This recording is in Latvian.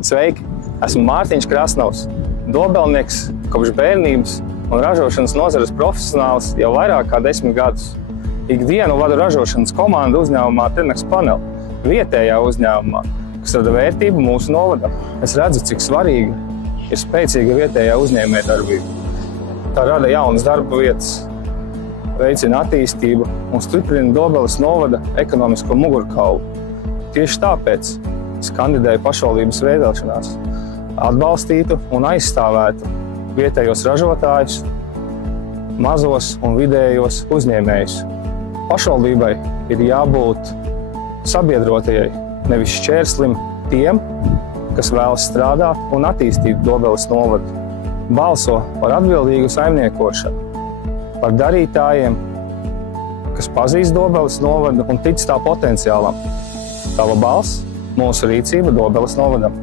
Sveiki! Esmu Mārtiņš Krasnovs, dobelnieks kopš bērnības un ražošanas nozares profesionāls jau vairāk kā 10 gadus. Ikdienu vadu ražošanas komandu uzņēmumā Tenax Panel, vietējā uzņēmumā, kas rada vērtību mūsu novadam. Es redzu, cik svarīga ir spēcīga vietējā uzņēmējdarbība. Tā rada jaunas darba vietas, veicina attīstību un stiprina Dobeles novada ekonomisko mugurkaulu. Tieši tāpēc es kandidēju pašvaldības vēlēšanās, atbalstītu un aizstāvētu vietējos ražotājus, mazos un vidējos uzņēmējus. Pašvaldībai ir jābūt sabiedrotajai, nevis šķērslim tiem, kas vēlas strādāt un attīstīt Dobeles novadu. Balso par atbildīgu saimniekošanu, par darītājiem, kas pazīst Dobeles novadu un tic tā potenciālam. Tava balss, mūsu rīcība Dobeles novadam.